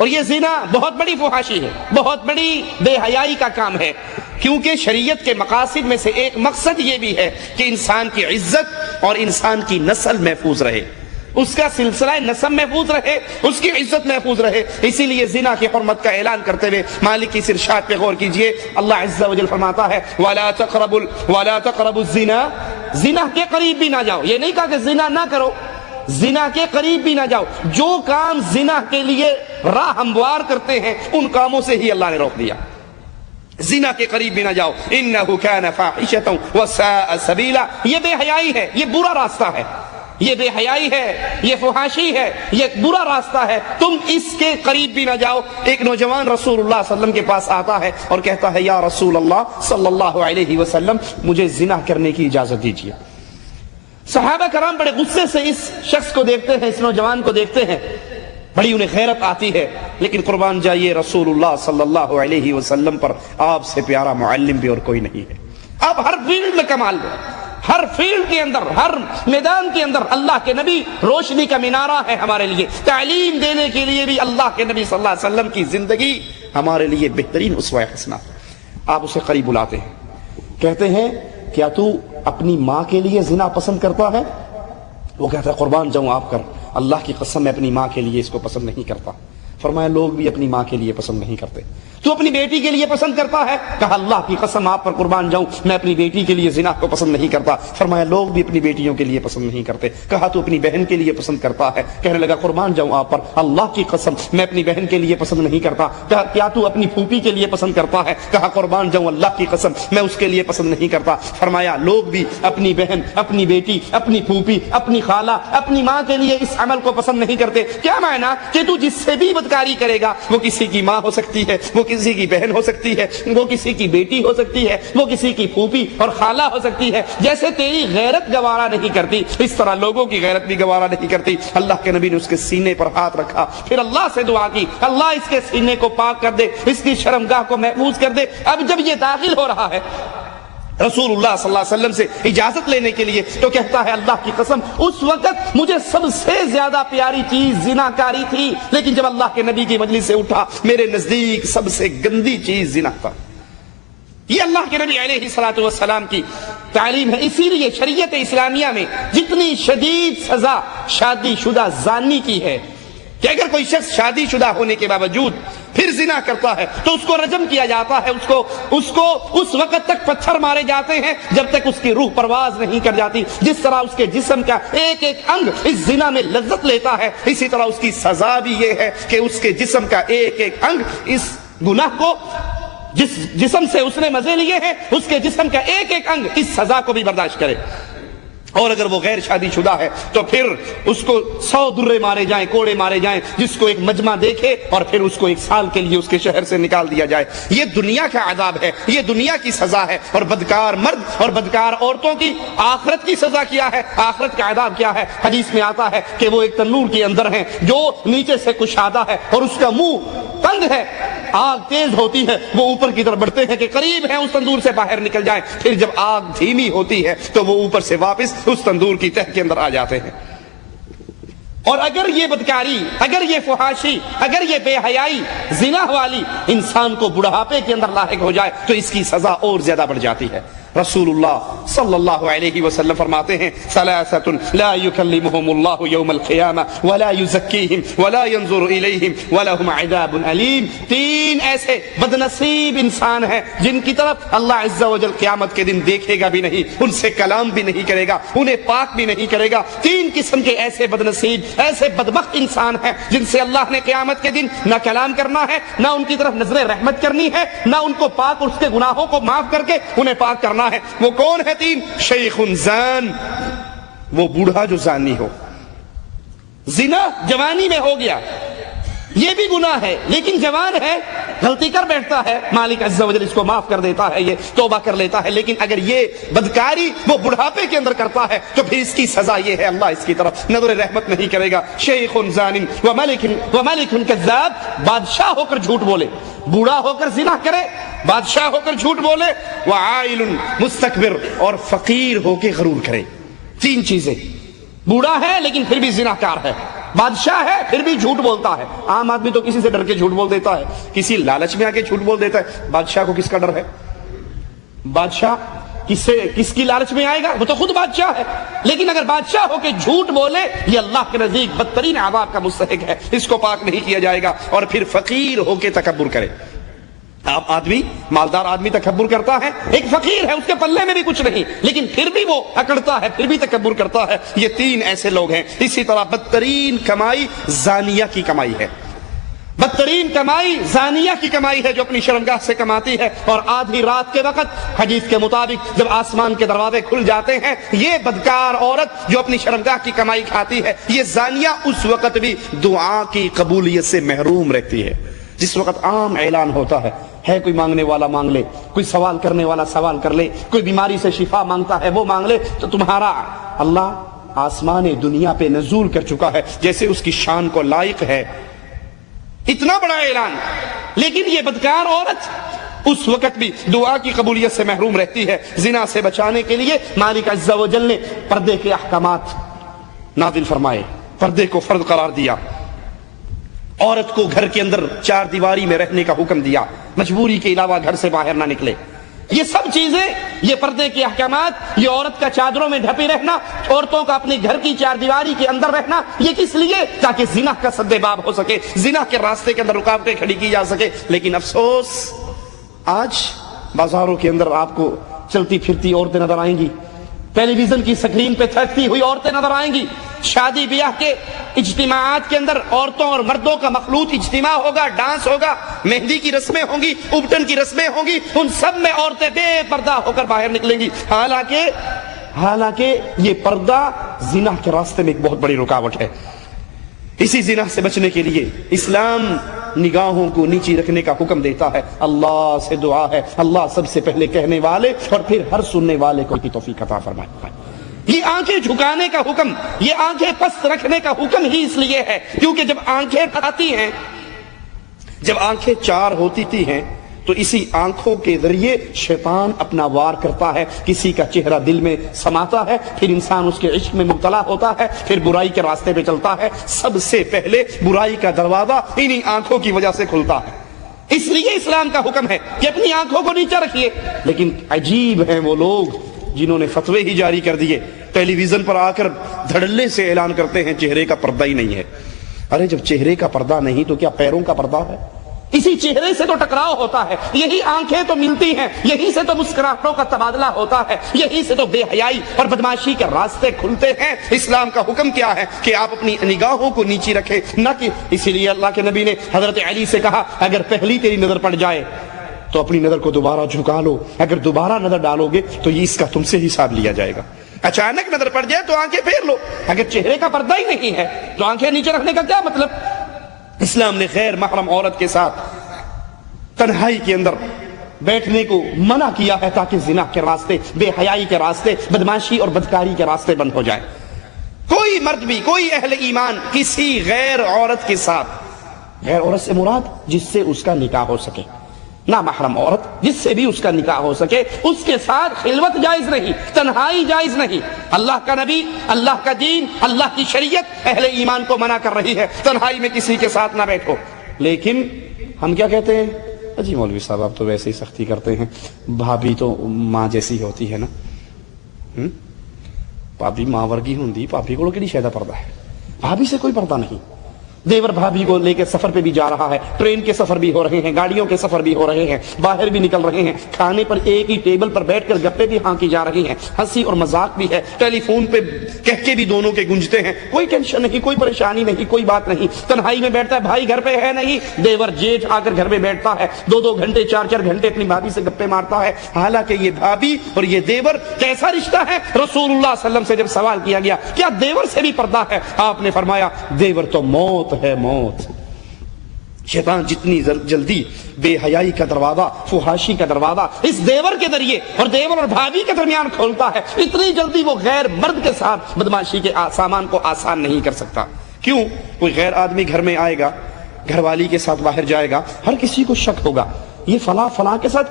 اور یہ زنا بہت بڑی فحاشی ہے، بہت بڑی بے حیائی کا کام ہے، کیونکہ شریعت کے مقاصد میں سے ایک مقصد یہ بھی ہے کہ انسان کی عزت اور انسان کی نسل محفوظ رہے، اس کا سلسلہ نسب محفوظ رہے، اس کی عزت محفوظ رہے۔ اسی لیے زنا کی حرمت کا اعلان کرتے ہوئے مالک کی ارشاد پہ غور کیجئے، اللہ عز و جل فرماتا ہے وَلَا تَقْرَبُوا الزِّنَا، زنا کے قریب بھی نہ جاؤ۔ یہ نہیں کہا کہ زنا نہ کرو، زنا کے قریب بھی نہ جاؤ۔ جو کام زنا کے لیے راہ ہموار کرتے ہیں ان کاموں سے ہی اللہ نے روک دیا، زنا کے قریب بھی نہ جاؤ۔ انہ کان فاحشۃ وساء سبیلا، یہ بے حیائی ہے، یہ برا راستہ ہے، یہ بے حیائی ہے، یہ فحاشی ہے، یہ برا راستہ ہے، تم اس کے قریب بھی نہ جاؤ۔ ایک نوجوان رسول اللہ صلی اللہ علیہ وسلم کے پاس آتا ہے اور کہتا ہے یا رسول اللہ صلی اللہ علیہ وسلم مجھے زنا کرنے کی اجازت دیجیے۔ صحابہ کرام بڑے غصے سے اس شخص کو دیکھتے ہیں، اس نوجوان کو دیکھتے ہیں، بڑی انہیں غیرت آتی ہے، لیکن قربان جائیے رسول اللہ صلی اللہ علیہ وسلم پر آپ سے پیارا معلم بھی اور کوئی نہیں ہے۔ اب ہر فیلڈ میں کمال ہے، ہر فیلڈ کے اندر، ہر میدان کے اندر اللہ کے نبی روشنی کا مینارہ ہے ہمارے لیے، تعلیم دینے کے لیے بھی اللہ کے نبی صلی اللہ علیہ وسلم کی زندگی ہمارے لیے بہترین اسوہ حسنہ۔ آپ اسے قریب بلاتے ہیں، کہتے ہیں کیا تو اپنی ماں کے لیے زنا پسند کرتا ہے؟ وہ کہتا ہے قربان جاؤں آپ کر، اللہ کی قسم میں اپنی ماں کے لیے اس کو پسند نہیں کرتا۔ فرمایا لوگ بھی اپنی ماں کے لیے پسند نہیں کرتے، تو اپنی بیٹی کے لیے پسند کرتا ہے؟ کہا اللہ کی قسم آپ پر قربان جاؤں میں اپنی بیٹی کے لیے زنا کو پسند نہیں کرتا۔ فرمایا لوگ بھی اپنی بیٹیوں کے لیے پسند نہیں کرتے۔ کہا تو اپنی بہن کے لیے پسند کرتا ہے؟ کہنے لگا قربان جاؤں آپ پر اللہ کی قسم میں اپنی بہن کے لیے پسند نہیں کرتا۔ کہا کیا تو اپنی پھوپھی کے لیے پسند کرتا ہے؟ کہا قربان جاؤں اللہ کی قسم میں اس کے لیے پسند نہیں کرتا۔ فرمایا لوگ بھی اپنی بہن، اپنی بیٹی، اپنی پھوپھی، اپنی خالہ، اپنی ماں کے لیے اس عمل کو پسند نہیں کرتے۔ کیا معنی کہ تو جس سے بھی بدکاری کرے گا وہ کسی کی ماں ہو سکتی ہے، وہ کسی کی بہن ہو سکتی ہے، وہ کسی کی بیٹی ہو سکتی ہے، وہ کسی کی پھوپھی اور خالہ ہو سکتی ہے۔ جیسے تیری غیرت گوارا نہیں کرتی اس طرح لوگوں کی غیرت بھی گوارا نہیں کرتی۔ اللہ کے نبی نے اس کے سینے پر ہاتھ رکھا، پھر اللہ سے دعا کی اللہ اس کے سینے کو پاک کر دے، اس کی شرمگاہ کو محفوظ کر دے۔ اب جب یہ داخل ہو رہا ہے رسول اللہ صلی اللہ علیہ وسلم سے اجازت لینے کے لیے تو کہتا ہے اللہ کی قسم اس وقت مجھے سب سے زیادہ پیاری چیز زناکاری تھی، لیکن جب اللہ کے نبی کی مجلس سے اٹھا میرے نزدیک سب سے گندی چیز زنا تھا۔ یہ اللہ کے نبی علیہ الصلوۃ والسلام کی تعلیم ہے۔ اسی لیے شریعت اسلامیہ میں جتنی شدید سزا شادی شدہ زانی کی ہے کہ اگر کوئی شخص شادی شدہ ہونے کے باوجود پھر زنا کرتا ہے تو اس کو رجم کیا جاتا ہے، اس کو اس وقت تک پتھر مارے جاتے ہیں جب تک اس کی روح پرواز نہیں کر جاتی۔ جس طرح اس کے جسم کا ایک ایک انگ اس زنا میں لذت لیتا ہے، اسی طرح اس کی سزا بھی یہ ہے کہ اس کے جسم کا ایک ایک انگ اس گناہ کو، جس جسم سے اس نے مزے لیے ہیں اس کے جسم کا ایک ایک انگ اس سزا کو بھی برداشت کرے۔ اور اگر وہ غیر شادی شدہ ہے تو پھر اس کو 100 درے مارے جائیں، کوڑے مارے جائیں، جس کو ایک مجمع دیکھے اور پھر اس کو 1 سال کے لیے اس کے شہر سے نکال دیا جائے۔ یہ دنیا کا عذاب ہے، یہ دنیا کی سزا ہے۔ اور بدکار مرد اور بدکار عورتوں کی آخرت کی سزا کیا ہے، آخرت کا عذاب کیا ہے؟ حدیث میں آتا ہے کہ وہ ایک تنور کے اندر ہیں جو نیچے سے کشادہ ہے اور اس کا منہ تنگ ہے، آگ تیز ہوتی ہے، وہ اوپر کی طرف بڑھتے ہیں کہ قریب ہیں اس تندور سے باہر نکل جائیں، پھر جب آگ دھیمی ہوتی ہے تو وہ اوپر سے واپس اس تندور کی تہ کے اندر آ جاتے ہیں۔ اور اگر یہ بدکاری، اگر یہ فحاشی، اگر یہ بے حیائی زنا والی انسان کو بڑھاپے کے اندر لاحق ہو جائے تو اس کی سزا اور زیادہ بڑھ جاتی ہے۔ رسول اللہ صلی اللہ علیہ وسلم فرماتے ہیں ثلاثۃ لا یکلمہم اللہ یوم القیامہ ولا یزکیہم ولا ینظر الیہم ولہم عذاب علیم۔ 3 ایسے بدنصیب انسان ہیں جن کی طرف اللہ عز و جل قیامت کے دن دیکھے گا بھی نہیں، ان سے کلام بھی نہیں کرے گا، انہیں پاک بھی نہیں کرے گا۔ 3 قسم کے ایسے بدنصیب، ایسے بدبخت انسان ہیں جن سے اللہ نے قیامت کے دن نہ کلام کرنا ہے، نہ ان کی طرف نظر رحمت کرنی ہے، نہ ان کو پاک، اس کے گناہوں کو معاف کر کے انہیں پاک کرنا ہے۔ وہ کون ہے 3؟ شیخ زان، وہ بوڑھا جو زانی ہو۔ زنا جوانی میں ہو گیا، یہ بھی گناہ ہے، لیکن جوان ہے، غلطی کر بیٹھتا ہے، مالک عز و جل اس کو معاف کر دیتا ہے، یہ توبہ کر لیتا ہے۔ لیکن اگر یہ بدکاری وہ بڑھاپے کے اندر کرتا ہے تو پھر اس کی سزا یہ ہے اللہ اس کی طرف نظر رحمت نہیں کرے گا۔ شیخ زان وملک کذاب، بادشاہ ہو کر جھوٹ بولے، بوڑھا ہو کر زنا کرے، بادشاہ ہو کر جھوٹ بولے، وعائل مستکبر، اور فقیر ہو کے غرور کرے۔ 3 چیزیں، بوڑھا ہے لیکن پھر بھی زنا کار ہے، بادشاہ ہے پھر بھی جھوٹ بولتا ہے. عام آدمی تو کسی سے ڈر کے جھوٹ بول دیتا ہے, کسی لالچ میں آ کے جھوٹ بول دیتا ہے. بادشاہ کو کس کا ڈر ہے؟ بادشاہ کس کی لالچ میں آئے گا؟ وہ تو خود بادشاہ ہے. لیکن اگر بادشاہ ہو کے جھوٹ بولے, یہ اللہ کے نزدیک بدترین عذاب کا مستحق ہے, اس کو پاک نہیں کیا جائے گا. اور پھر فقیر ہو کے تکبر کرے. آپ آدمی, مالدار آدمی تکبر کرتا ہے, ایک فقیر ہے اس کے پلے میں بھی کچھ نہیں, لیکن پھر بھی وہ اکڑتا ہے, پھر بھی تکبر کرتا ہے. یہ تین ایسے لوگ ہیں. اسی طرح بدترین کمائی زانیہ کی کمائی ہے. بدترین کمائی زانیہ کی کمائی ہے, جو اپنی شرمگاہ سے کماتی ہے, اور آدھی رات کے وقت حدیث کے مطابق جب آسمان کے دروازے کھل جاتے ہیں, یہ بدکار عورت جو اپنی شرمگاہ کی کمائی کھاتی ہے, یہ زانیہ اس وقت بھی دعا کی قبولیت سے محروم رہتی ہے. جس وقت عام اعلان ہوتا ہے کوئی مانگنے والا مانگ لے, کوئی سوال کرنے والا سوال کر لے, کوئی بیماری سے شفا مانگتا ہے وہ مانگ لے, تو تمہارا اللہ آسمان دنیا پہ نزول کر چکا ہے جیسے اس کی شان کو لائق ہے. اتنا بڑا اعلان. لیکن یہ بدکار عورت اس وقت بھی دعا کی قبولیت سے محروم رہتی ہے. زنا سے بچانے کے لیے مالک عز و جل نے پردے کے احکامات نازل فرمائے, پردے کو فرض قرار دیا, عورت کو گھر کے اندر چار دیواری میں رہنے کا حکم دیا, مجبوری کے علاوہ گھر سے باہر نہ نکلے. یہ سب چیزیں, یہ پردے کے احکامات, یہ عورت کا چادروں میں ڈھپے رہنا, عورتوں کا اپنے گھر کی چار دیواری کے اندر رہنا, یہ کس لیے؟ تاکہ زنا کا سد باب ہو سکے, زنا کے راستے کے اندر رکاوٹیں کھڑی کی جا سکے. لیکن افسوس, آج بازاروں کے اندر آپ کو چلتی پھرتی عورتیں نظر آئیں گی, ٹیلی ویژن کی سکرین پہ تھکتی ہوئی عورتیں نظر آئیں گی, شادی بیاہ کے اجتماعات کے اندر عورتوں اور مردوں کا مخلوط اجتماع ہوگا, ڈانس ہوگا, مہندی کی رسمیں ہوں گی, ابٹن کی رسمیں ہوں گی, ان سب میں عورتیں بے پردہ ہو کر باہر نکلیں گی. حالانکہ یہ پردہ زنا کے راستے میں ایک بہت بڑی رکاوٹ ہے. اسی زنا سے بچنے کے لیے اسلام نگاہوں کو نیچی رکھنے کا حکم دیتا ہے. اللہ سے دعا ہے اللہ سب سے پہلے کہنے والے اور پھر ہر سننے والے کو کی توفیق عطا فرمائے. یہ آنکھیں جھکانے کا حکم, یہ آنکھیں پست رکھنے کا حکم ہی اس لیے ہے کیونکہ جب آنکھیں آتی ہیں, جب آنکھیں چار ہوتی ہیں, تو اسی آنکھوں کے ذریعے شیطان اپنا وار کرتا ہے, کسی کا چہرہ دل میں سماتا ہے, پھر انسان اس کے عشق میں مبتلا ہوتا ہے, پھر برائی کے راستے پہ چلتا ہے. سب سے پہلے برائی کا دروازہ انہی آنکھوں کی وجہ سے کھلتا ہے. اس لیے اسلام کا حکم ہے کہ اپنی آنکھوں کو نیچا رکھیے. لیکن عجیب ہیں وہ لوگ جنہوں نے فتوے ہی جاری کر دیے, ٹیلی ویژن پر آ کر دھڑلے سے اعلان کرتے ہیں چہرے کا پردہ ہی نہیں ہے. ارے جب چہرے کا پردہ نہیں تو کیا پیروں کا پردہ ہے؟ اسی چہرے سے تو ٹکراؤ ہوتا ہے, یہی آنکھیں تو ملتی ہیں, یہی سے تو مسکراہٹوں کا تبادلہ ہوتا ہے, یہی سے تو بے حیائی اور بدمعاشی کے راستے کھلتے ہیں. اسلام کا حکم کیا ہے کہ آپ اپنی نگاہوں کو نیچی رکھیں, نہ کہ اسی لیے اللہ کے نبی نے حضرت علی سے کہا اگر پہلی تیری نظر پڑ جائے تو اپنی نظر کو دوبارہ جھکا لو, اگر دوبارہ نظر ڈالو گے تو یہ اس کا تم سے حساب لیا جائے گا. اچانک نظر پڑ جائے تو آنکھیں پھیر لو, اگر چہرے کا پردہ ہی نہیں ہے تو آنکھیں نیچے رکھنے کا کیا مطلب؟ اسلام نے غیر محرم عورت کے ساتھ تنہائی کے اندر بیٹھنے کو منع کیا ہے تاکہ زنا کے راستے, بے حیائی کے راستے, بدمعاشی اور بدکاری کے راستے بند ہو جائے. کوئی مرد بھی, کوئی اہل ایمان کسی غیر عورت کے ساتھ, غیر عورت سے مراد جس سے اس کا نکاح ہو سکے, نا محرم عورت جس سے بھی اس کا نکاح ہو سکے, اس کے ساتھ خلوت جائز نہیں, تنہائی جائز نہیں. اللہ کا نبی, اللہ کا دین, اللہ کی شریعت اہل ایمان کو منع کر رہی ہے تنہائی میں کسی کے ساتھ نہ بیٹھو. لیکن ہم کیا کہتے ہیں, جی مولوی صاحب آپ تو ویسے ہی سختی کرتے ہیں, بھابھی تو ماں جیسی ہوتی ہے نا, بھابھی ماں ورگی ہوندی, بھابھی کو کیڑی شاید پردہ ہے, بھابھی سے کوئی پردہ نہیں. دیور بھابھی کو لے کے سفر پہ بھی جا رہا ہے, ٹرین کے سفر بھی ہو رہے ہیں, گاڑیوں کے سفر بھی ہو رہے ہیں, باہر بھی نکل رہے ہیں, کھانے پر ایک ہی ٹیبل پر بیٹھ کر گپے بھی ہانکی جا رہی ہیں, ہنسی اور مذاق بھی ہے, ٹیلی فون پہ کہہ کے بھی دونوں کے گونجتے ہیں, کوئی ٹینشن نہیں, کوئی پریشانی نہیں, کوئی بات نہیں. تنہائی میں بیٹھتا ہے, بھائی گھر پہ ہے نہیں, دیور جیٹھ آ کر گھر میں بیٹھتا ہے, 2 گھنٹے 4 گھنٹے اپنی بھابھی سے گپے مارتا ہے. حالانکہ یہ بھابھی اور یہ دیور کیسا رشتہ ہے؟ رسول اللہ صلی اللہ علیہ وسلم سے جب سوال کیا گیا کیا دیور سے بھی پردہ ہے, آپ نے فرمایا دیور تو موت ہے, موت. شیطان جتنی جلدی بے حیائی کا دروازہ, فحاشی کا دروازہ اس دیور کے ذریعے اور دیور اور بھابھی کے درمیان کھولتا ہے, اتنی جلدی وہ غیر مرد کے ساتھ بدمعاشی کے سامان کو آسان نہیں کر سکتا. کیوں؟ کوئی غیر آدمی گھر میں آئے گا, گھر والی کے ساتھ باہر جائے گا, ہر کسی کو شک ہوگا یہ فلاں کے ساتھ